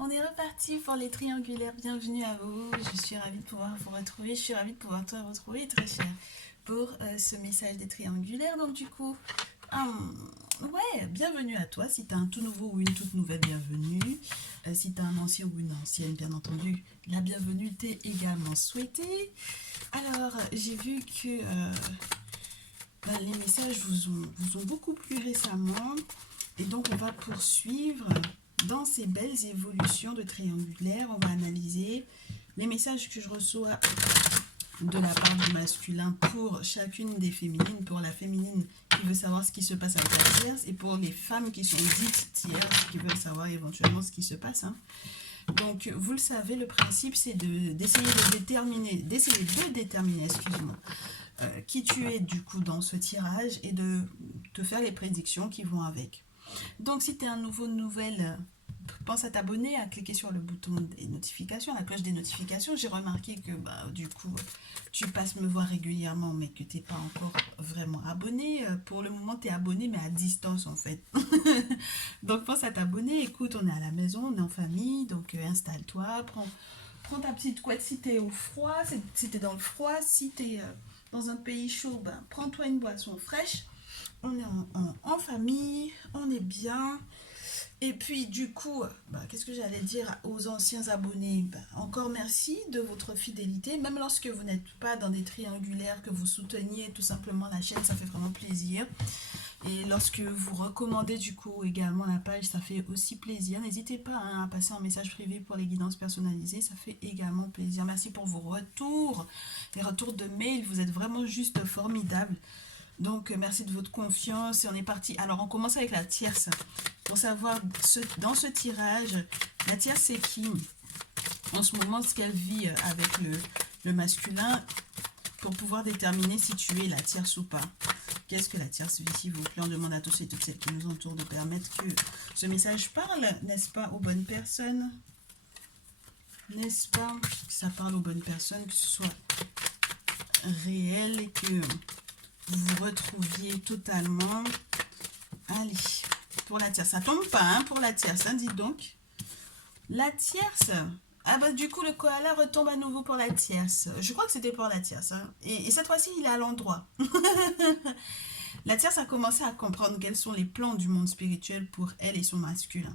On est reparti pour les triangulaires. Bienvenue à vous. Je suis ravie de pouvoir vous retrouver. Je suis ravie de pouvoir te retrouver, très cher, pour ce message des triangulaires. Donc, du coup, ouais, bienvenue à toi. Si tu as un tout nouveau ou une toute nouvelle, bienvenue. Si tu as un ancien ou une ancienne, bien entendu, la bienvenue t'est également souhaitée. Alors, j'ai vu que les messages vous ont beaucoup plu récemment. Et donc, on va poursuivre dans ces belles évolutions de triangulaire. On va analyser les messages que je reçois de la part du masculin pour chacune des féminines. Pour la féminine qui veut savoir ce qui se passe avec la tierce et pour les femmes qui sont dites tierces qui veulent savoir éventuellement ce qui se passe. Donc, vous le savez, le principe, c'est d'essayer de déterminer, excuse-moi, qui tu es du coup dans ce tirage et de te faire les prédictions qui vont avec. Donc, si tu es un nouveau nouvelle, pense à t'abonner, à cliquer sur le bouton des notifications, la cloche des notifications. J'ai remarqué que du coup, tu passes me voir régulièrement, mais que tu n'es pas encore vraiment abonné. Pour le moment, tu es abonné, mais à distance en fait. Donc, pense à t'abonner. Écoute, on est à la maison, on est en famille, donc installe-toi, prends ta petite couette si tu es au froid, si tu es dans le froid, si tu es dans un pays chaud, prends-toi une boisson fraîche. On est en famille, on est bien. Et puis du coup, qu'est-ce que j'allais dire aux anciens abonnés? Encore merci de votre fidélité, même lorsque vous n'êtes pas dans des triangulaires, que vous souteniez tout simplement la chaîne, ça fait vraiment plaisir. Et lorsque vous recommandez du coup également la page, ça fait aussi plaisir. N'hésitez pas à passer un message privé pour les guidances personnalisées, ça fait également plaisir. Merci pour vos retours, les retours de mails, vous êtes vraiment juste formidables. Donc, merci de votre confiance et on est parti. Alors, on commence avec la tierce. Pour savoir, dans ce tirage, la tierce, c'est qui en ce moment, ce qu'elle vit avec le masculin pour pouvoir déterminer si tu es la tierce ou pas. Qu'est-ce que la tierce vit, s'il vous plaît? On demande à tous et toutes celles qui nous entourent de permettre que ce message parle, n'est-ce pas, aux bonnes personnes? N'est-ce pas? Que ça parle aux bonnes personnes, que ce soit réel et que vous vous retrouviez totalement. Allez, pour la tierce, ça tombe pas, hein, pour la tierce, hein, dis donc. La tierce, du coup, le koala retombe à nouveau pour la tierce. Je crois que c'était pour la tierce, hein. Et cette fois-ci, il est à l'endroit. La tierce a commencé à comprendre quels sont les plans du monde spirituel pour elle et son masculin.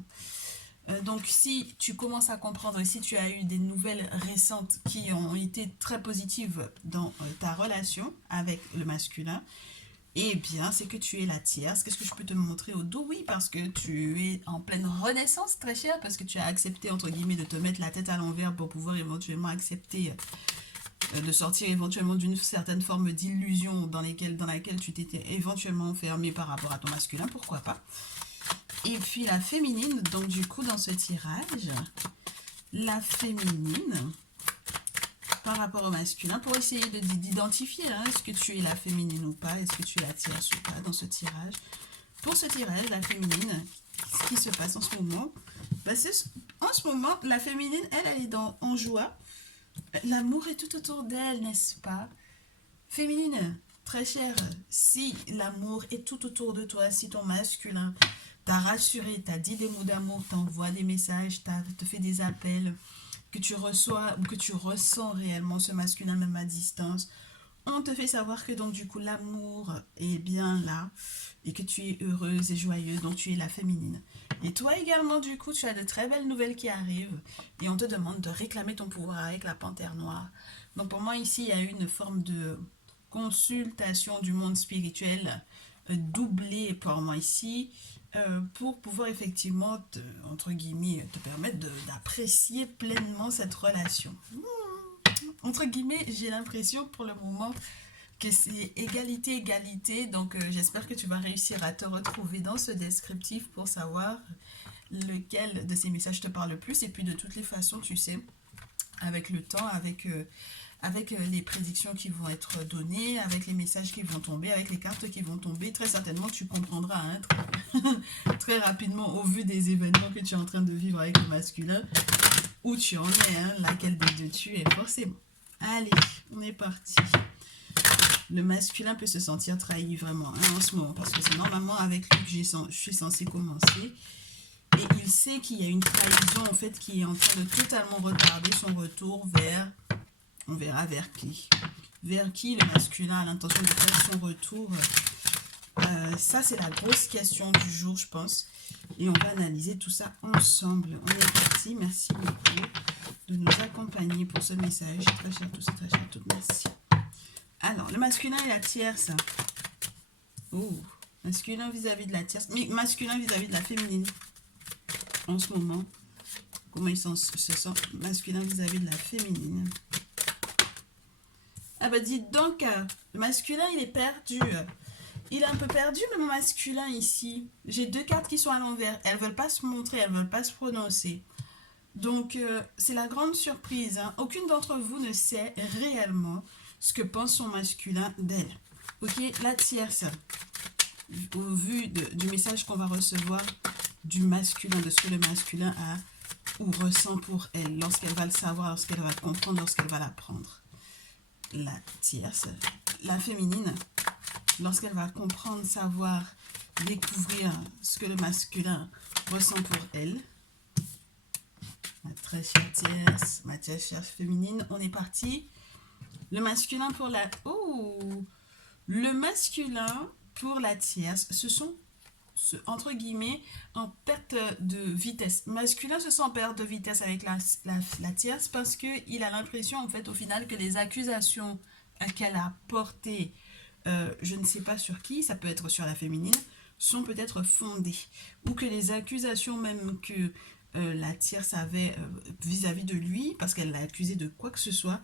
Donc, si tu commences à comprendre et si tu as eu des nouvelles récentes qui ont été très positives dans ta relation avec le masculin, eh bien, c'est que tu es la tierce. Qu'est-ce que je peux te montrer au dos? Oui, parce que tu es en pleine renaissance, très chère, parce que tu as accepté, entre guillemets, de te mettre la tête à l'envers pour pouvoir éventuellement accepter de sortir éventuellement d'une certaine forme d'illusion dans laquelle tu t'étais éventuellement enfermé par rapport à ton masculin, pourquoi pas. Et puis la féminine, donc du coup dans ce tirage, la féminine par rapport au masculin, pour essayer d'identifier est-ce que tu es la féminine ou pas, est-ce que tu es la tierce ou pas dans ce tirage. Pour ce tirage, la féminine, ce qui se passe en ce moment, en ce moment, la féminine, elle est en joie. L'amour est tout autour d'elle, n'est-ce pas? Féminine, très chère, si l'amour est tout autour de toi, si ton masculin t'a rassuré, t'a dit des mots d'amour, t'envoie des messages, te fait des appels, que tu reçois ou que tu ressens réellement ce masculin même à distance, on te fait savoir que donc du coup l'amour est bien là et que tu es heureuse et joyeuse, donc tu es la féminine. Et toi également du coup tu as de très belles nouvelles qui arrivent et on te demande de réclamer ton pouvoir avec la panthère noire. Donc pour moi ici il y a une forme de consultation du monde spirituel doublée pour moi ici pour pouvoir effectivement entre guillemets te permettre d'apprécier pleinement cette relation. Entre guillemets, j'ai l'impression pour le moment que c'est égalité, égalité. Donc, j'espère que tu vas réussir à te retrouver dans ce descriptif pour savoir lequel de ces messages te parle le plus. Et puis, de toutes les façons, tu sais, avec le temps, avec les prédictions qui vont être données, avec les messages qui vont tomber, avec les cartes qui vont tomber, très certainement, tu comprendras très rapidement au vu des événements que tu es en train de vivre avec le masculin, où tu en es, laquelle des deux tu es, forcément. Allez, on est parti. Le masculin peut se sentir trahi vraiment en ce moment, parce que c'est normalement avec lui que je suis censée commencer. Et il sait qu'il y a une trahison en fait qui est en train de totalement retarder son retour vers, on verra vers qui. Vers qui le masculin a l'intention de faire son retour. Ça, c'est la grosse question du jour, je pense. Et on va analyser tout ça ensemble. On est parti. Merci beaucoup de nous accompagner pour ce message. Très cher, tous, très cher, toutes. Merci. Alors, le masculin et la tierce. Oh, masculin vis-à-vis de la tierce. Mais masculin vis-à-vis de la féminine. En ce moment, comment il se sent masculin vis-à-vis de la féminine. Ah bah dites donc, le masculin il est perdu. Il est un peu perdu le masculin ici. J'ai deux cartes qui sont à l'envers. Elles ne veulent pas se montrer, elles ne veulent pas se prononcer. Donc c'est la grande surprise. Hein. Aucune d'entre vous ne sait réellement ce que pense son masculin d'elle. Ok, la tierce, au vu du message qu'on va recevoir du masculin, de ce que le masculin a ou ressent pour elle, lorsqu'elle va le savoir, lorsqu'elle va le comprendre, lorsqu'elle va l'apprendre. La tierce, la féminine, lorsqu'elle va comprendre, savoir, découvrir ce que le masculin ressent pour elle. Ma très chère tierce, ma très chère féminine, on est parti. Le masculin pour la... Oh, le masculin pour la tierce, ce sont, entre guillemets, en perte de vitesse. Masculin se sent en perte de vitesse avec la tierce parce qu'il a l'impression, en fait, au final, que les accusations qu'elle a portées, je ne sais pas sur qui, ça peut être sur la féminine, sont peut-être fondées. Ou que les accusations même que la tierce avait vis-à-vis de lui, parce qu'elle l'a accusé de quoi que ce soit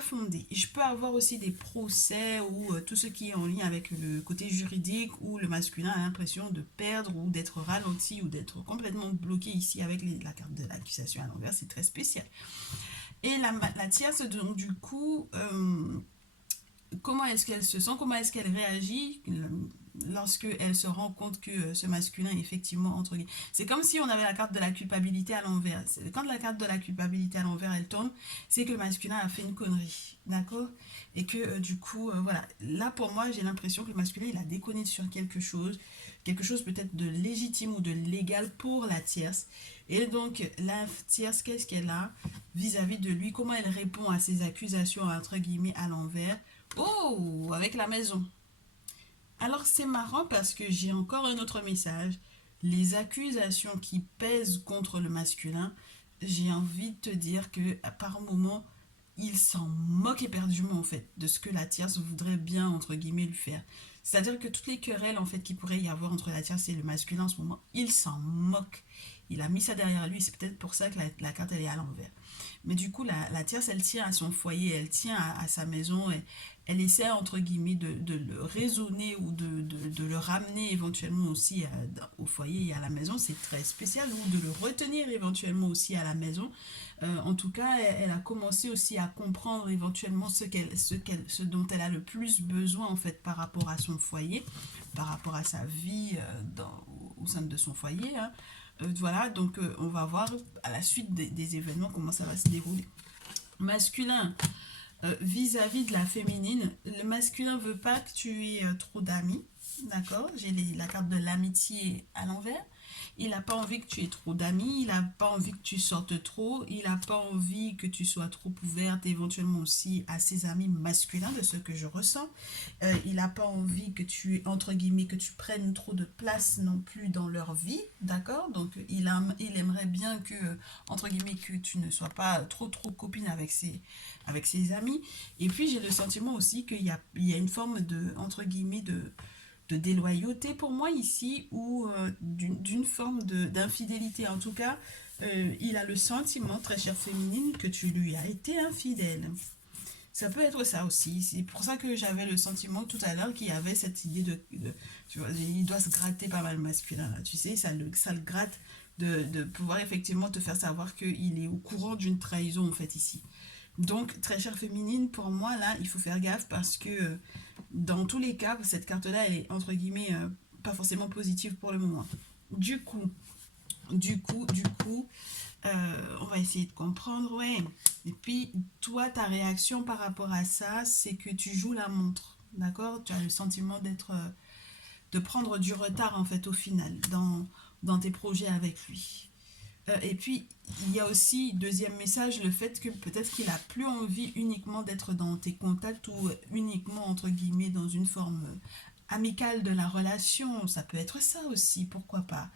fondé. Et je peux avoir aussi des procès ou tout ce qui est en lien avec le côté juridique où le masculin a l'impression de perdre ou d'être ralenti ou d'être complètement bloqué ici avec la carte de l'accusation à l'envers. C'est très spécial. Et la tierce, donc du coup, comment est-ce qu'elle se sent, comment est-ce qu'elle réagit lorsqu'elle se rend compte que ce masculin est effectivement entre guillemets. C'est comme si on avait la carte de la culpabilité à l'envers. Quand la carte de la culpabilité à l'envers elle tombe, c'est que le masculin a fait une connerie, d'accord? Et que du coup, voilà. Là pour moi, j'ai l'impression que le masculin il a déconné sur quelque chose peut-être de légitime ou de légal pour la tierce. Et donc la tierce, qu'est-ce qu'elle a vis-à-vis de lui? Comment elle répond à ces accusations entre guillemets à l'envers? Oh, avec la maison. Alors c'est marrant parce que j'ai encore un autre message. Les accusations qui pèsent contre le masculin, j'ai envie de te dire que par moment, il s'en moque éperdument en fait de ce que la tierce voudrait bien entre guillemets lui faire. C'est-à-dire que toutes les querelles en fait qu'il pourrait y avoir entre la tierce et le masculin en ce moment, il s'en moque. Il a mis ça derrière lui, c'est peut-être pour ça que la carte elle est à l'envers. Mais du coup, la tierce, elle tient à son foyer, elle tient à sa maison, elle essaie, entre guillemets, de le raisonner ou de le ramener éventuellement aussi au foyer et à la maison. C'est très spécial, ou de le retenir éventuellement aussi à la maison. En tout cas, elle a commencé aussi à comprendre éventuellement ce dont elle a le plus besoin, en fait, par rapport à son foyer, par rapport à sa vie au sein de son foyer, hein. Voilà, donc on va voir à la suite des événements comment ça va se dérouler. Masculin, vis-à-vis de la féminine, le masculin veut pas que tu aies trop d'amis, d'accord? J'ai la carte de l'amitié à l'envers. Il n'a pas envie que tu aies trop d'amis, il n'a pas envie que tu sortes trop, il n'a pas envie que tu sois trop ouverte éventuellement aussi à ses amis masculins, de ce que je ressens. Il n'a pas envie que tu, entre guillemets, que tu prennes trop de place non plus dans leur vie, d'accord? Donc il aimerait bien que, entre guillemets, que tu ne sois pas trop copine avec ses amis. Et puis j'ai le sentiment aussi qu'il y a une forme de, entre guillemets, de déloyauté pour moi ici, ou d'une forme d'infidélité. En tout cas, il a le sentiment, très chère féminine, que tu lui as été infidèle. Ça peut être ça aussi. C'est pour ça que j'avais le sentiment tout à l'heure qu'il y avait cette idée tu vois, il doit se gratter pas mal masculin. Là. Tu sais, ça le gratte de pouvoir effectivement te faire savoir qu'il est au courant d'une trahison en fait ici. Donc, très chère féminine, pour moi, là, il faut faire gaffe parce que dans tous les cas, cette carte-là, elle est, entre guillemets, pas forcément positive pour le moment. Du coup, on va essayer de comprendre, ouais. Et puis, toi, ta réaction par rapport à ça, c'est que tu joues la montre, d'accord? Tu as le sentiment de prendre du retard, en fait, au final, dans tes projets avec lui. Et puis, il y a aussi, deuxième message, le fait que peut-être qu'il a plus envie uniquement d'être dans tes contacts ou uniquement, entre guillemets, dans une forme amicale de la relation. Ça peut être ça aussi, pourquoi pas.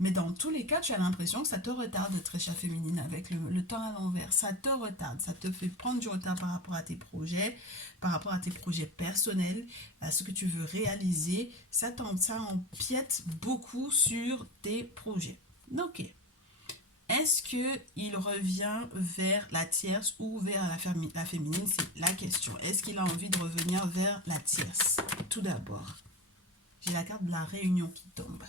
Mais dans tous les cas, tu as l'impression que ça te retarde, très chère féminine, avec le temps à l'envers. Ça te retarde, ça te fait prendre du retard par rapport à tes projets, par rapport à tes projets personnels, à ce que tu veux réaliser. Ça empiète beaucoup sur tes projets. Donc, est-ce qu'il revient vers la tierce ou vers la féminine? C'est la question. Est-ce qu'il a envie de revenir vers la tierce? Tout d'abord, j'ai la carte de la réunion qui tombe.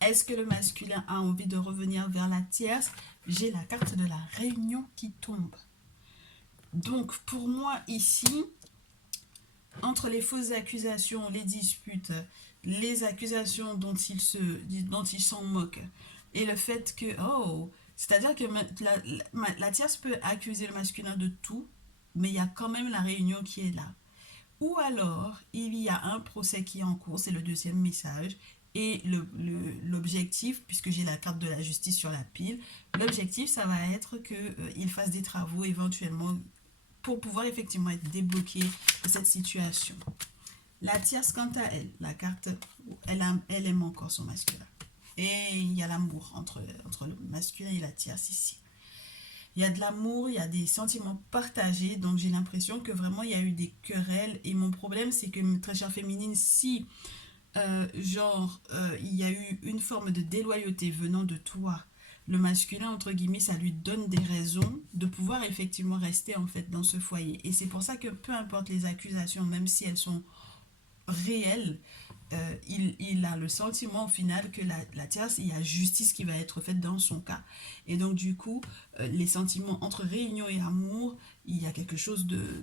Est-ce que le masculin a envie de revenir vers la tierce? J'ai la carte de la réunion qui tombe. Donc, pour moi, ici, entre les fausses accusations, les disputes, les accusations dont il s'en moque, et le fait que, c'est-à-dire que la tierce peut accuser le masculin de tout, mais il y a quand même la réunion qui est là. Ou alors, il y a un procès qui est en cours, c'est le deuxième message, et l'objectif, puisque j'ai la carte de la justice sur la pile, l'objectif, ça va être qu'il fasse des travaux éventuellement pour pouvoir effectivement être débloqué de cette situation. La tierce, quant à elle, la carte, elle aime encore son masculin. Et il y a l'amour entre le masculin et la tierce ici. Il y a de l'amour, il y a des sentiments partagés. Donc j'ai l'impression que vraiment il y a eu des querelles. Et mon problème, c'est que, très chère féminine, si il y a eu une forme de déloyauté venant de toi, le masculin, entre guillemets, ça lui donne des raisons de pouvoir effectivement rester en fait dans ce foyer. Et c'est pour ça que peu importe les accusations, même si elles sont réelles, il a le sentiment au final que la tierce, il y a justice qui va être faite dans son cas. Et donc du coup, les sentiments entre réunion et amour, il y a quelque chose de...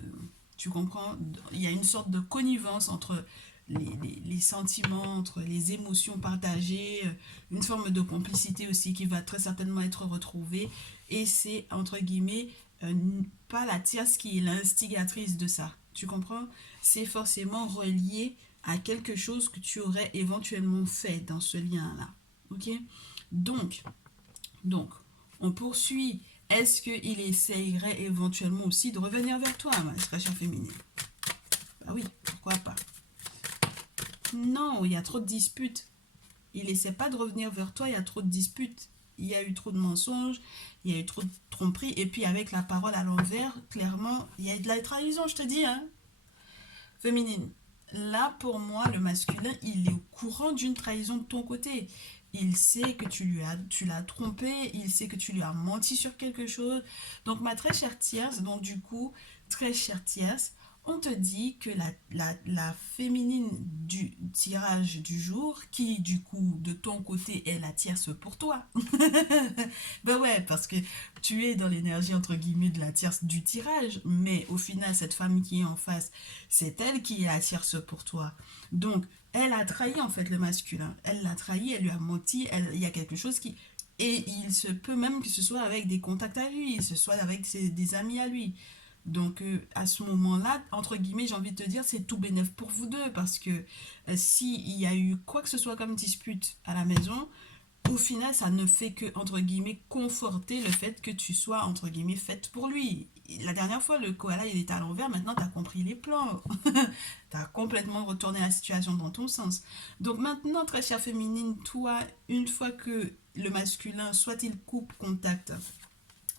Tu comprends? Il y a une sorte de connivence entre les sentiments, entre les émotions partagées, une forme de complicité aussi qui va très certainement être retrouvée. Et c'est, entre guillemets, pas la tierce qui est l'instigatrice de ça. Tu comprends? C'est forcément relié à quelque chose que tu aurais éventuellement fait dans ce lien-là. Ok? Donc, on poursuit. Est-ce qu'il essayerait éventuellement aussi de revenir vers toi, ma très chère féminine? Bah oui, pourquoi pas? Non, il y a trop de disputes. Il essaie pas de revenir vers toi, il y a trop de disputes. Il y a eu trop de mensonges, il y a eu trop de tromperies. Et puis avec la parole à l'envers, clairement, il y a de la trahison, je te dis, hein. Féminine. Là, pour moi, le masculin, il est au courant d'une trahison de ton côté. Il sait que tu l'as trompé, il sait que tu lui as menti sur quelque chose. Donc, ma très chère tierce, donc du coup, très chère tierce, on te dit que la féminine du tirage du jour, qui du coup, de ton côté, est la tierce pour toi. Ben ouais, parce que tu es dans l'énergie, entre guillemets, de la tierce du tirage, mais au final, cette femme qui est en face, c'est elle qui est la tierce pour toi. Donc, elle a trahi en fait le masculin. Elle l'a trahi, elle lui a menti, il y a quelque chose qui... Et il se peut même que ce soit avec des contacts à lui, que ce soit avec des amis à lui. Donc à ce moment-là, entre guillemets, j'ai envie de te dire, c'est tout bénef pour vous deux, parce que s'il y a eu quoi que ce soit comme dispute à la maison, au final, ça ne fait que, entre guillemets, conforter le fait que tu sois, entre guillemets, faite pour lui. La dernière fois, le koala, il était à l'envers, maintenant, tu as compris les plans. Tu as complètement retourné la situation dans ton sens. Donc maintenant, très chère féminine, toi, une fois que le masculin, soit il coupe contact,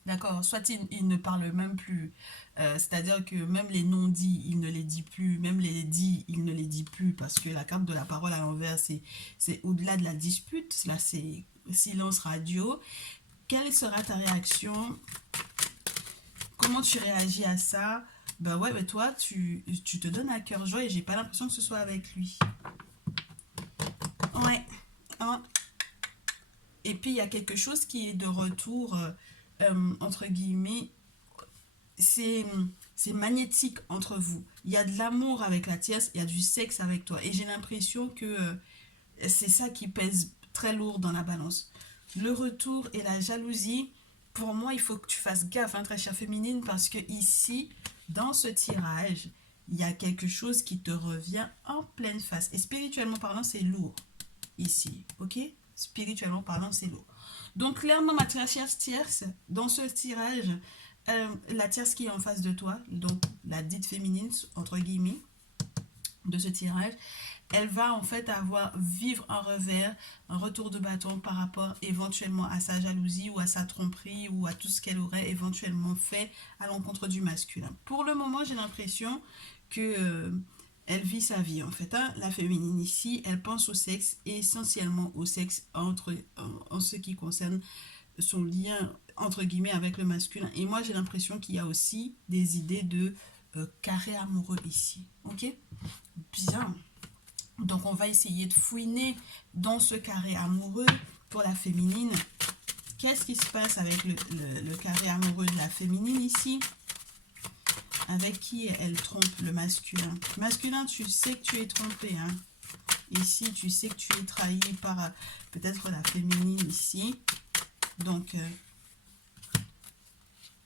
d'accord, soit il ne parle même plus, c'est-à-dire que même les non-dits, il ne les dit plus, même les dits, il ne les dit plus, parce que la carte de la parole à l'envers, c'est au-delà de la dispute, là c'est silence radio. Quelle sera ta réaction? Comment tu réagis à ça? Ben ouais, mais toi, tu te donnes à cœur joie et j'ai pas l'impression que ce soit avec lui. Ouais. Hein. Et puis, il y a quelque chose qui est de retour, entre guillemets, c'est magnétique entre vous. Il y a de l'amour avec la tierce, il y a du sexe avec toi. Et j'ai l'impression que c'est ça qui pèse très lourd dans la balance. Le retour et la jalousie, pour moi, il faut que tu fasses gaffe, hein, très chère féminine, parce que ici, dans ce tirage, il y a quelque chose qui te revient en pleine face. Et spirituellement parlant, c'est lourd, ici, ok? spirituellement parlant, c'est lourd. Donc, clairement, ma très chère tierce, dans ce tirage, la tierce qui est en face de toi, donc la dite féminine, entre guillemets, de ce tirage, elle va en fait vivre un revers, un retour de bâton par rapport éventuellement à sa jalousie ou à sa tromperie ou à tout ce qu'elle aurait éventuellement fait à l'encontre du masculin. Pour le moment, j'ai l'impression que elle vit sa vie en fait. Hein. La féminine ici, elle pense au sexe et essentiellement au sexe en ce qui concerne son lien entre guillemets avec le masculin. Et moi, j'ai l'impression qu'il y a aussi des idées de carré amoureux ici. Ok? Bien. Donc, on va essayer de fouiner dans ce carré amoureux pour la féminine. Qu'est-ce qui se passe avec le carré amoureux de la féminine ici? Avec qui elle trompe le masculin? Masculin, tu sais que tu es trompé. Hein? Ici, tu sais que tu es trahi par peut-être la féminine ici. Donc,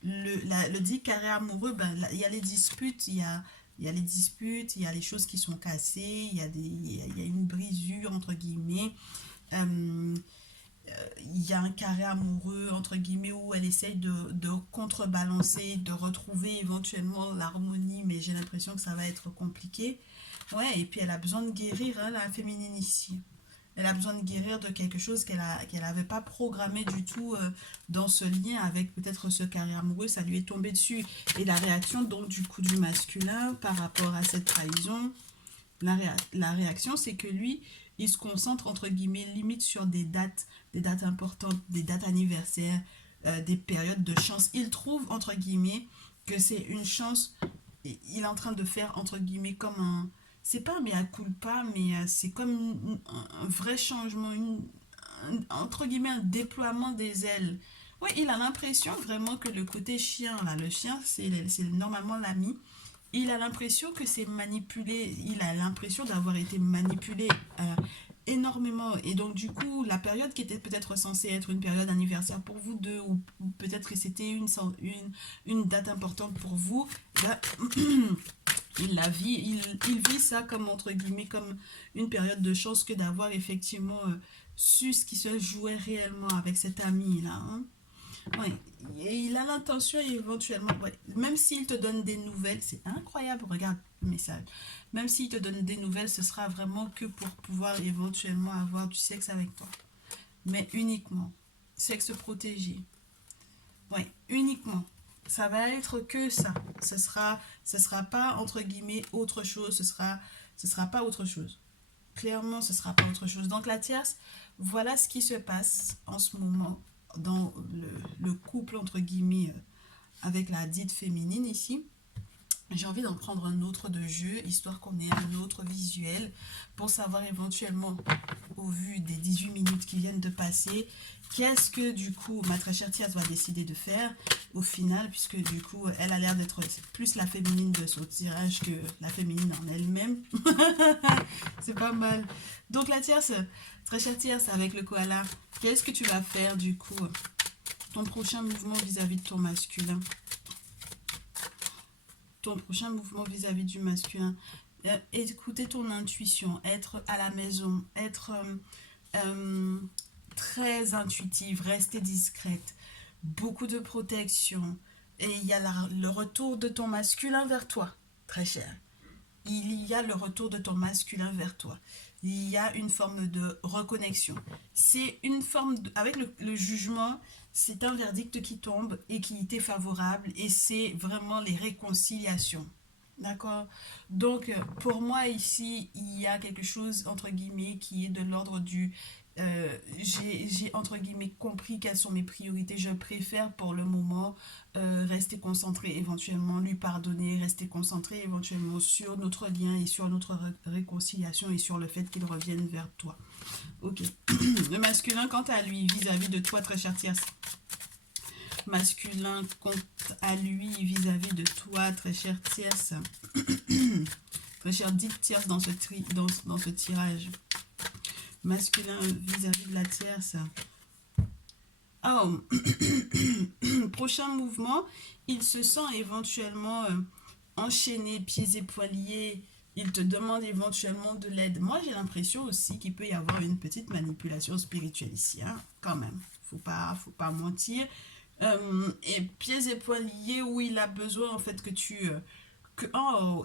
le dit carré amoureux, ben, il y a les disputes, il y a les disputes, il y a les choses qui sont cassées, il y a une brisure, entre guillemets. Il y a un carré amoureux, entre guillemets, où elle essaye de contrebalancer, de retrouver éventuellement l'harmonie, mais j'ai l'impression que ça va être compliqué. Ouais, et puis elle a besoin de guérir, hein, la féminine ici. Elle a besoin de guérir de quelque chose qu'elle n'avait pas programmé du tout dans ce lien avec peut-être ce carré amoureux. Ça lui est tombé dessus. Et la réaction donc du coup du masculin par rapport à cette trahison, la réaction c'est que lui, il se concentre entre guillemets limite sur des dates importantes, des dates anniversaires, des périodes de chance. Il trouve entre guillemets que c'est une chance. Il est en train de faire entre guillemets comme un... C'est pas un mea culpa, mais c'est comme un vrai changement, entre guillemets un déploiement des ailes. Oui, il a l'impression vraiment que le côté chien, là, le chien, c'est normalement l'ami. Il a l'impression que c'est manipulé, il a l'impression d'avoir été manipulé énormément. Et donc, du coup, la période qui était peut-être censée être une période anniversaire pour vous deux, ou peut-être que c'était une date importante pour vous, là, il vit ça comme, entre guillemets, comme une période de chance que d'avoir effectivement su ce qui se jouait réellement avec cet ami-là. Hein. Ouais. Et il a l'intention éventuellement, ouais, même s'il te donne des nouvelles, c'est incroyable, regarde le message. Même s'il te donne des nouvelles, ce sera vraiment que pour pouvoir éventuellement avoir du sexe avec toi. Mais uniquement. Sexe protégé. Oui, uniquement. Ça va être que ça. Ce sera pas, entre guillemets, autre chose. Ce sera pas autre chose. Clairement, ce sera pas autre chose. Donc, la tierce, voilà ce qui se passe en ce moment dans le couple, entre guillemets, avec la dite féminine ici. J'ai envie d'en prendre un autre de jeu, histoire qu'on ait un autre visuel, pour savoir éventuellement, au vu des 18 minutes qui viennent de passer, qu'est-ce que du coup ma très chère Tierce va décider de faire au final, puisque du coup elle a l'air d'être plus la féminine de son tirage que la féminine en elle-même. C'est pas mal. Donc la Tierce, très chère Tierce, avec le koala, qu'est-ce que tu vas faire du coup? Ton prochain mouvement vis-à-vis de ton masculin. Ton prochain mouvement vis-à-vis du masculin. Écouter ton intuition, être à la maison, être très intuitive, rester discrète, beaucoup de protection. Et il y a le retour de ton masculin vers toi, très cher. Il y a le retour de ton masculin vers toi. Il y a une forme de reconnexion. C'est une forme, avec le jugement, c'est un verdict qui tombe et qui t'est favorable et c'est vraiment les réconciliations. D'accord? Donc, pour moi, ici, il y a quelque chose, entre guillemets, qui est de l'ordre du... j'ai, entre guillemets, compris quelles sont mes priorités. Je préfère, pour le moment, rester concentré, éventuellement lui pardonner, rester concentré, éventuellement, sur notre lien et sur notre réconciliation et sur le fait qu'il revienne vers toi. Ok. Le masculin, quant à lui, vis-à-vis de toi, très chère Tierce. Masculin, quant à lui, vis-à-vis de toi, très chère Tierce. Très chère dite Tierce dans ce tirage. Masculin vis-à-vis de la Tierce. Oh. Prochain mouvement, il se sent éventuellement enchaîné, pieds et poings liés, Il te demande éventuellement de l'aide. Moi, j'ai l'impression aussi qu'il peut y avoir une petite manipulation spirituelle ici, hein, quand même. Faut pas mentir. Et pieds et poings liés où il a besoin en fait que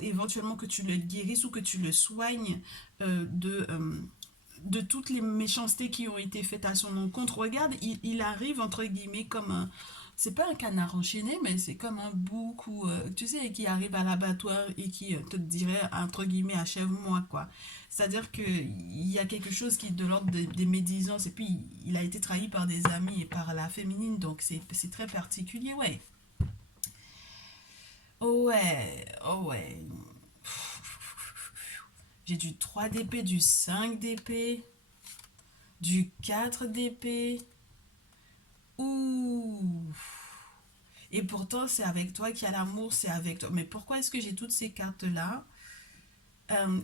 éventuellement que tu le guérisses ou que tu le soignes de toutes les méchancetés qui ont été faites à son encontre. Regarde, il arrive entre guillemets comme un, c'est pas un canard enchaîné, mais c'est comme un bouc ou, tu sais, qui arrive à l'abattoir et qui te dirait, entre guillemets, achève-moi, quoi. C'est-à-dire qu'il y a quelque chose qui est de l'ordre des médisances, et puis il a été trahi par des amis et par la féminine, donc c'est très particulier, ouais. Oh ouais, oh ouais. J'ai du 3 d'épée, du 5 d'épée, du 4 d'épée. Ouh. Et pourtant, c'est avec toi qu'il y a l'amour, c'est avec toi. Mais pourquoi est-ce que j'ai toutes ces cartes-là?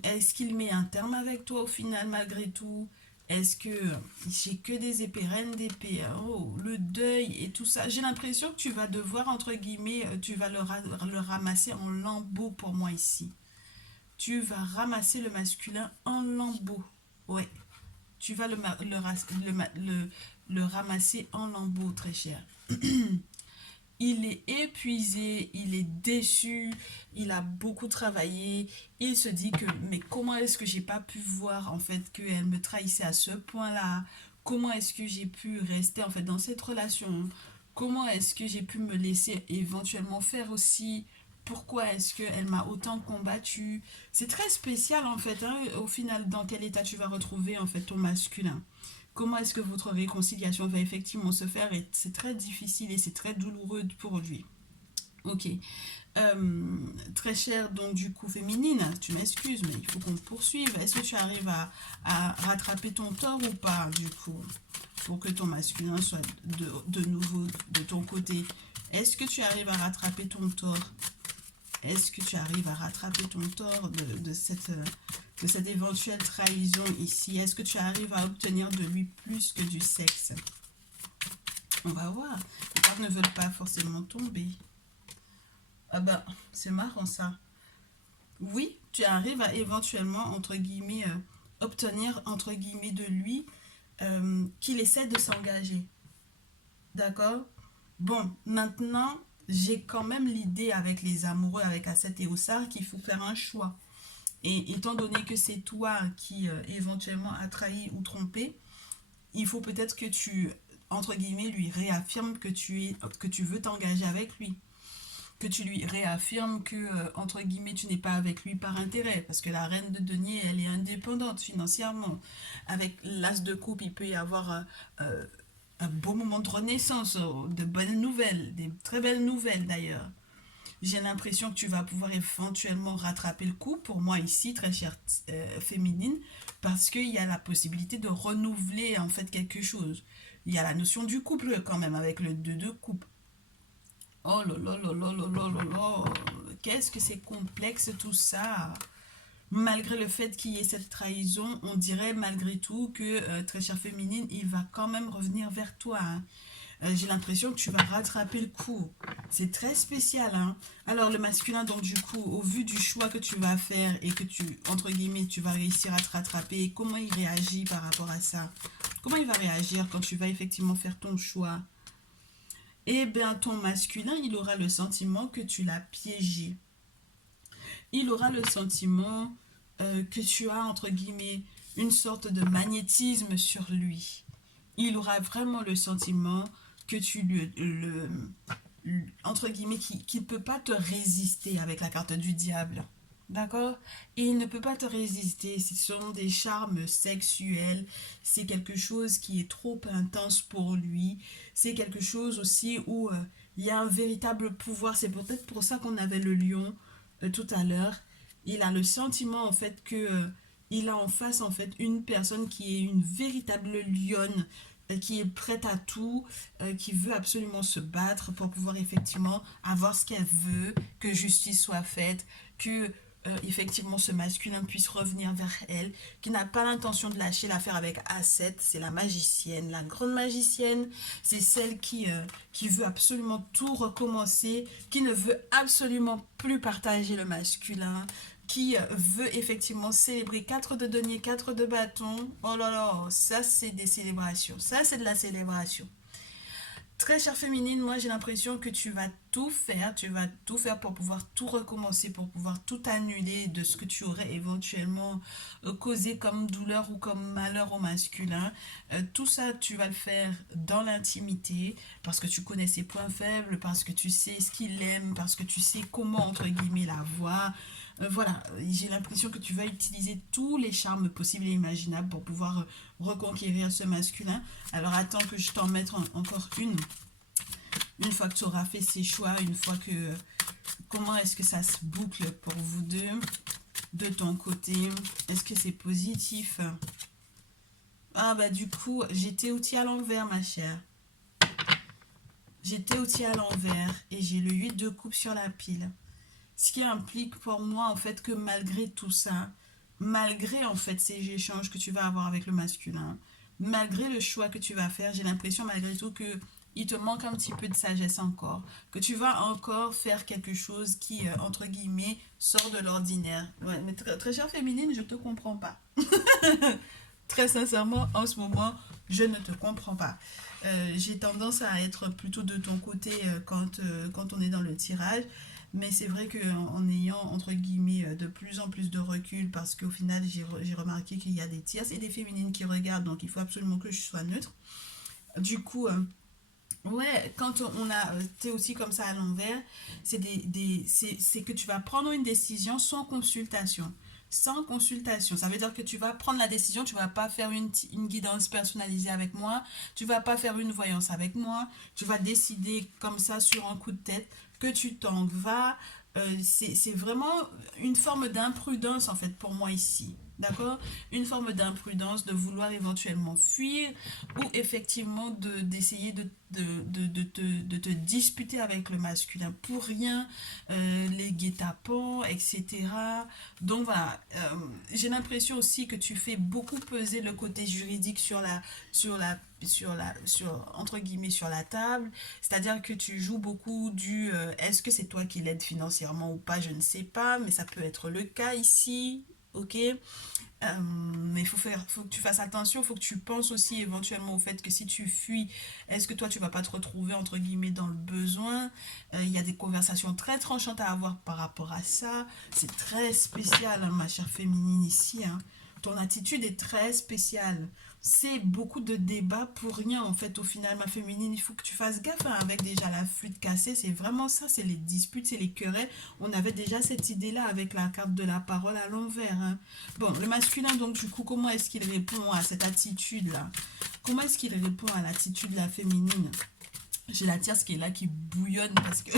Est-ce qu'il met un terme avec toi au final, malgré tout? Est-ce que j'ai que des épées, reine d'épée, oh, le deuil et tout ça? J'ai l'impression que tu vas devoir, entre guillemets, tu vas le ramasser en lambeaux pour moi ici. Tu vas ramasser le masculin en lambeaux. Ouais, tu vas le ramasser en lambeaux, très cher. Il est épuisé, il est déçu, il a beaucoup travaillé. Il se dit que, mais comment est-ce que j'ai pas pu voir en fait qu'elle me trahissait à ce point-là? Comment est-ce que j'ai pu rester en fait dans cette relation? Comment est-ce que j'ai pu me laisser éventuellement faire aussi? Pourquoi est-ce qu'elle m'a autant combattu? C'est très spécial en fait, hein, au final, dans quel état tu vas retrouver en fait ton masculin. Comment est-ce que votre réconciliation va effectivement se faire? Et c'est très difficile et c'est très douloureux pour lui. Ok. Très cher, donc du coup féminine, tu m'excuses, mais il faut qu'on poursuive. Est-ce que tu arrives à rattraper ton tort ou pas, du coup, pour que ton masculin soit de nouveau de ton côté? Est-ce que tu arrives à rattraper ton tort? Est-ce que tu arrives à rattraper ton tort de cette éventuelle trahison ici? Est-ce que tu arrives à obtenir de lui plus que du sexe? On va voir. Les cartes ne veulent pas forcément tomber. Ah ben, c'est marrant ça. Oui, tu arrives à éventuellement, entre guillemets, obtenir, entre guillemets, de lui qu'il essaie de s'engager. D'accord? Bon, maintenant, j'ai quand même l'idée avec les amoureux, avec Asset et Ossar, qu'il faut faire un choix. Et étant donné que c'est toi qui éventuellement a trahi ou trompé, il faut peut-être que tu, entre guillemets, lui réaffirmes que tu veux t'engager avec lui. Que tu lui réaffirmes que, entre guillemets, tu n'es pas avec lui par intérêt. Parce que la reine de denier, elle est indépendante financièrement. Avec l'as de coupe, il peut y avoir un beau moment de renaissance, de bonnes nouvelles, des très belles nouvelles d'ailleurs. J'ai l'impression que tu vas pouvoir éventuellement rattraper le coup, pour moi ici, très chère féminine, parce qu'il y a la possibilité de renouveler en fait quelque chose. Il y a la notion du couple quand même, avec le 2 de coupe. Oh là là là là là là là là, qu'est-ce que c'est complexe tout ça. Malgré le fait qu'il y ait cette trahison, on dirait malgré tout que, très chère féminine, il va quand même revenir vers toi, hein. J'ai l'impression que tu vas rattraper le coup. C'est très spécial, hein. Alors le masculin, donc du coup, au vu du choix que tu vas faire et que tu, entre guillemets, tu vas réussir à te rattraper, comment il réagit par rapport à ça? Comment il va réagir quand tu vas effectivement faire ton choix? Eh bien, ton masculin, il aura le sentiment que tu l'as piégé. Il aura le sentiment que tu as, entre guillemets, une sorte de magnétisme sur lui. Il aura vraiment le sentiment que tu entre guillemets, qu'il ne peut pas te résister avec la carte du diable. D'accord? Et il ne peut pas te résister. Ce sont des charmes sexuels. C'est quelque chose qui est trop intense pour lui. C'est quelque chose aussi où il y a un véritable pouvoir. C'est peut-être pour ça qu'on avait le lion tout à l'heure. Il a le sentiment en fait que il a en face en fait une personne qui est une véritable lionne, qui est prête à tout, qui veut absolument se battre pour pouvoir effectivement avoir ce qu'elle veut, que justice soit faite, que effectivement ce masculin puisse revenir vers elle, qui n'a pas l'intention de lâcher l'affaire avec Asset. C'est la magicienne, la grande magicienne. C'est celle qui veut absolument tout recommencer, qui ne veut absolument plus partager le masculin, veut effectivement célébrer 4 de denier, 4 de bâton. Oh là là, ça c'est des célébrations. Ça c'est de la célébration. Très chère féminine, moi j'ai l'impression que tu vas tout faire pour pouvoir tout recommencer, pour pouvoir tout annuler de ce que tu aurais éventuellement causé comme douleur ou comme malheur au masculin. Tout ça, tu vas le faire dans l'intimité, parce que tu connais ses points faibles, parce que tu sais ce qu'il aime, parce que tu sais comment, entre guillemets, la voir. Voilà, j'ai l'impression que tu vas utiliser tous les charmes possibles et imaginables pour pouvoir reconquérir ce masculin. Alors attends que je t'en mette encore une fois que tu auras fait ces choix, une fois que... Comment est-ce que ça se boucle pour vous deux de ton côté? Est-ce que c'est positif? Ah bah du coup, j'étais outil à l'envers, ma chère. J'étais outil à l'envers et j'ai le 8 de coupe sur la pile. Ce qui implique pour moi en fait que malgré tout ça, malgré en fait ces échanges que tu vas avoir avec le masculin, malgré le choix que tu vas faire, j'ai l'impression malgré tout que il te manque un petit peu de sagesse encore, que tu vas encore faire quelque chose qui, entre guillemets, sort de l'ordinaire. Ouais, mais très chère féminine, je te comprends pas. Très sincèrement, en ce moment, je ne te comprends pas. J'ai tendance à être plutôt de ton côté quand on est dans le tirage. Mais c'est vrai qu'en ayant, entre guillemets, de plus en plus de recul, parce qu'au final, j'ai remarqué qu'il y a des tierces et des féminines qui regardent, donc il faut absolument que je sois neutre. Du coup, ouais, quand on a, t'es aussi comme ça à l'envers, c'est que tu vas prendre une décision sans consultation. Sans consultation. Ça veut dire que tu vas prendre la décision, tu vas pas faire une guidance personnalisée avec moi, tu vas pas faire une voyance avec moi, tu vas décider comme ça sur un coup de tête que tu t'en vas. C'est vraiment une forme d'imprudence en fait pour moi ici. D'accord? Une forme d'imprudence de vouloir éventuellement fuir ou effectivement d'essayer de te disputer avec le masculin pour rien, les guet-apens, etc. Donc voilà, j'ai l'impression aussi que tu fais beaucoup peser le côté juridique entre guillemets sur la table, c'est-à-dire que tu joues beaucoup du est-ce que c'est toi qui l'aide financièrement ou pas, je ne sais pas, mais ça peut être le cas ici, ok. Mais faut que tu fasses attention, il faut que tu penses aussi éventuellement au fait que si tu fuis, est-ce que toi tu vas pas te retrouver entre guillemets dans le besoin. Il y a des conversations très tranchantes à avoir par rapport à ça. C'est très spécial, hein, ma chère féminine ici, hein. Ton attitude est très spéciale. C'est beaucoup de débats pour rien en fait au final, ma féminine. Il faut que tu fasses gaffe, hein, avec déjà la flûte cassée. C'est vraiment ça, c'est les disputes, c'est les querelles. On avait déjà cette idée-là avec la carte de la parole à l'envers, hein. Bon, le masculin, donc, du coup, comment est-ce qu'il répond à cette attitude-là? Comment est-ce qu'il répond à l'attitude de la féminine? J'ai la tierce qui est là, qui bouillonne parce que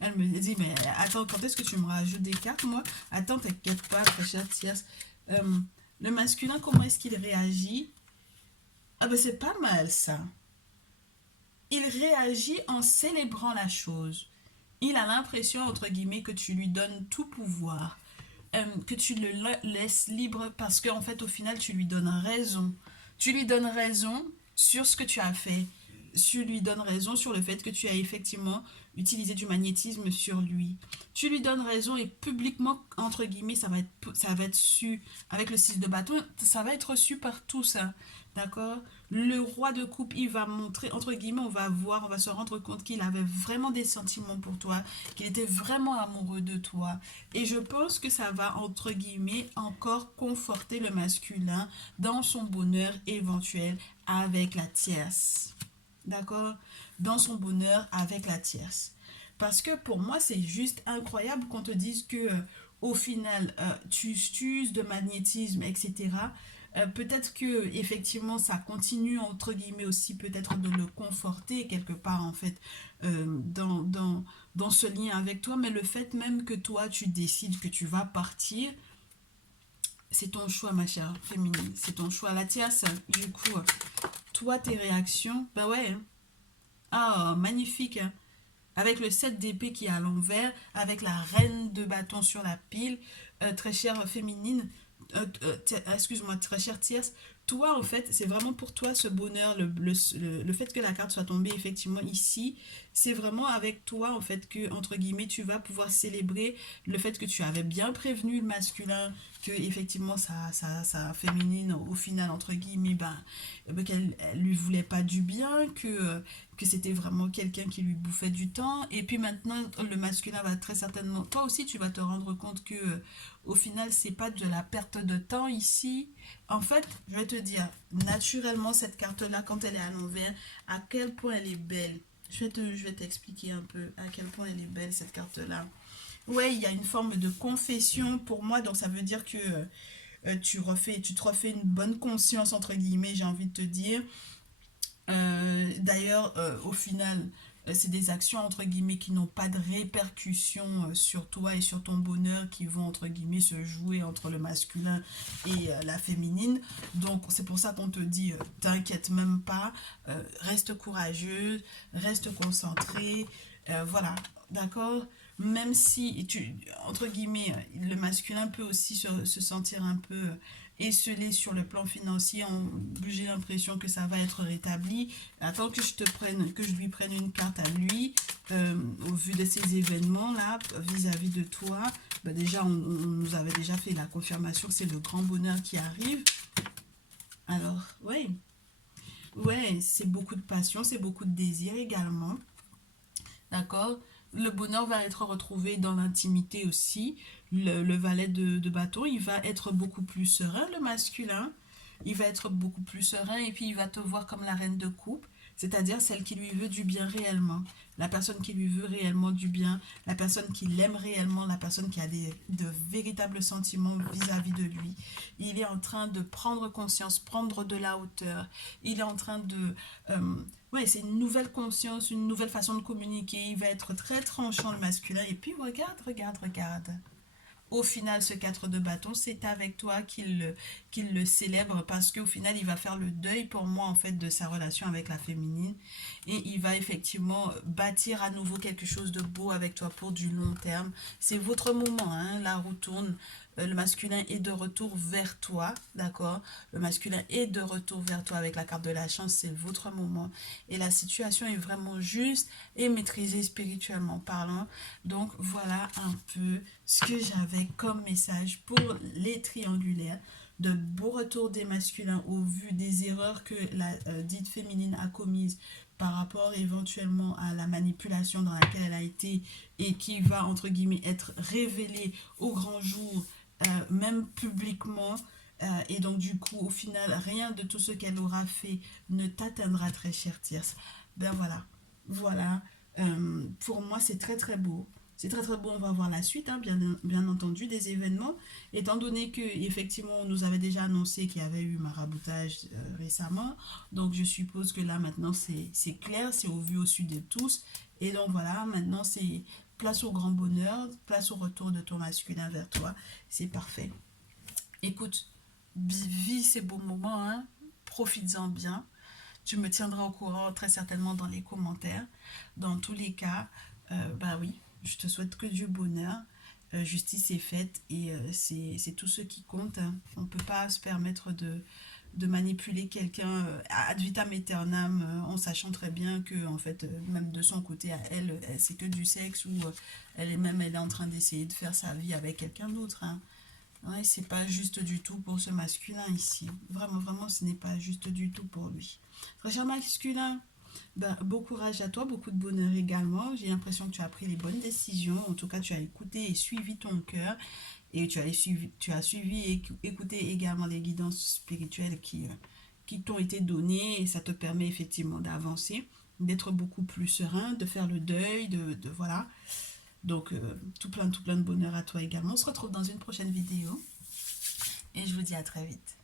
elle me dit, mais attends, quand est-ce que tu me rajoutes des cartes, moi? Attends, t'inquiète pas, très chère tierce. Euh, le masculin, comment est-ce qu'il réagit? Ah ben, c'est pas mal, ça. Il réagit en célébrant la chose. Il a l'impression, entre guillemets, que tu lui donnes tout pouvoir, que tu le laisses libre parce qu'en fait, au final, tu lui donnes raison. Tu lui donnes raison sur ce que tu as fait. Tu lui donnes raison sur le fait que tu as effectivement utilisé du magnétisme sur lui. Tu lui donnes raison et publiquement, entre guillemets, ça va être su. Avec le 6 de bâton, ça va être su par tous, hein. D'accord? Le roi de coupe, il va montrer, entre guillemets, on va voir, on va se rendre compte qu'il avait vraiment des sentiments pour toi, qu'il était vraiment amoureux de toi. Et je pense que ça va, entre guillemets, encore conforter le masculin dans son bonheur éventuel avec la tierce. D'accord? Dans son bonheur avec la tierce. Parce que pour moi, c'est juste incroyable qu'on te dise que au final, tu uses de magnétisme, etc. Peut-être que effectivement ça continue entre guillemets aussi peut-être de le conforter quelque part en fait dans ce lien avec toi, mais le fait même que toi tu décides que tu vas partir, c'est ton choix ma chère féminine, c'est ton choix. La tierce, du coup, toi tes réactions, bah ouais, hein. Ah magnifique, hein. Avec le 7 d'épée qui est à l'envers, avec la reine de bâton sur la pile, très chère féminine, excuse-moi, très chère tierce, toi, en fait, c'est vraiment pour toi ce bonheur, le fait que la carte soit tombée effectivement ici, c'est vraiment avec toi, en fait, que, entre guillemets, tu vas pouvoir célébrer le fait que tu avais bien prévenu le masculin, que effectivement, sa féminine, au final, entre guillemets, qu'elle elle lui voulait pas du bien, que c'était vraiment quelqu'un qui lui bouffait du temps. Et puis maintenant, le masculin va très certainement, toi aussi, tu vas te rendre compte que, au final, c'est pas de la perte de temps ici. En fait, je vais te dire, naturellement, cette carte-là, quand elle est à l'envers, à quel point elle est belle. Je vais t'expliquer un peu à quel point elle est belle, cette carte-là. Ouais, il y a une forme de confession pour moi, donc ça veut dire que tu te refais une bonne conscience, entre guillemets, j'ai envie de te dire. D'ailleurs, au final, c'est des actions, entre guillemets, qui n'ont pas de répercussions sur toi et sur ton bonheur, qui vont, entre guillemets, se jouer entre le masculin et la féminine. Donc, c'est pour ça qu'on te dit, t'inquiète même pas, reste courageuse, reste concentrée, voilà, d'accord? Même si, entre guillemets, le masculin peut aussi se sentir un peu esselé sur le plan financier, j'ai l'impression que ça va être rétabli. Attends que je lui prenne une carte à lui, au vu de ces événements-là, vis-à-vis de toi. Déjà, on nous avait déjà fait la confirmation que c'est le grand bonheur qui arrive. Alors, ouais, ouais, c'est beaucoup de passion, c'est beaucoup de désir également. D'accord? Le bonheur va être retrouvé dans l'intimité aussi. Le valet de bâton, il va être beaucoup plus serein, le masculin. Il va être beaucoup plus serein et puis il va te voir comme la reine de coupe, c'est-à-dire celle qui lui veut du bien réellement. La personne qui lui veut réellement du bien, la personne qui l'aime réellement, la personne qui a de véritables sentiments vis-à-vis de lui. Il est en train de prendre conscience, prendre de la hauteur. Il est en train de... ouais, c'est une nouvelle conscience, une nouvelle façon de communiquer. Il va être très tranchant, le masculin. Et puis, regarde, regarde, regarde. Au final, ce 4 de bâton, c'est avec toi qu'il le célèbre parce qu'au final, il va faire le deuil pour moi, en fait, de sa relation avec la féminine. Et il va effectivement bâtir à nouveau quelque chose de beau avec toi pour du long terme. C'est votre moment, hein, la roue tourne. Le masculin est de retour vers toi, d'accord? Le masculin est de retour vers toi avec la carte de la chance, c'est votre moment. Et la situation est vraiment juste et maîtrisée spirituellement parlant. Donc voilà un peu ce que j'avais comme message pour les triangulaires. De beaux retours des masculins au vu des erreurs que la dite féminine a commises par rapport éventuellement à la manipulation dans laquelle elle a été et qui va entre guillemets être révélée au grand jour, même publiquement. Et donc du coup au final rien de tout ce qu'elle aura fait ne t'atteindra, très cher Tierce. Ben voilà, voilà. Pour moi c'est très très beau. C'est très très beau, on va voir la suite, hein, bien entendu, des événements. Étant donné que effectivement on nous avait déjà annoncé qu'il y avait eu maraboutage récemment, donc je suppose que là maintenant c'est clair, c'est au vu au su de tous. Et donc voilà, maintenant c'est place au grand bonheur, place au retour de ton masculin vers toi. C'est parfait. Écoute, vis ces beaux moments, hein, profites-en bien. Tu me tiendras au courant très certainement dans les commentaires. Dans tous les cas, bah oui, je te souhaite que du bonheur. Justice est faite et c'est tout ce qui compte, hein. On ne peut pas se permettre de manipuler quelqu'un ad vitam aeternam en sachant très bien que en fait même de son côté à elle, c'est que du sexe ou elle est en train d'essayer de faire sa vie avec quelqu'un d'autre, hein. Ouais, c'est pas juste du tout pour ce masculin ici. Vraiment, vraiment, ce n'est pas juste du tout pour lui. Très cher masculin, ben, beau courage à toi, beaucoup de bonheur également. J'ai l'impression que tu as pris les bonnes décisions. En tout cas, tu as écouté et suivi ton cœur. Et tu as suivi et écouté également les guidances spirituelles qui t'ont été données. Et ça te permet effectivement d'avancer, d'être beaucoup plus serein, de faire le deuil, voilà. Donc, tout plein de bonheur à toi également. On se retrouve dans une prochaine vidéo. Et je vous dis à très vite.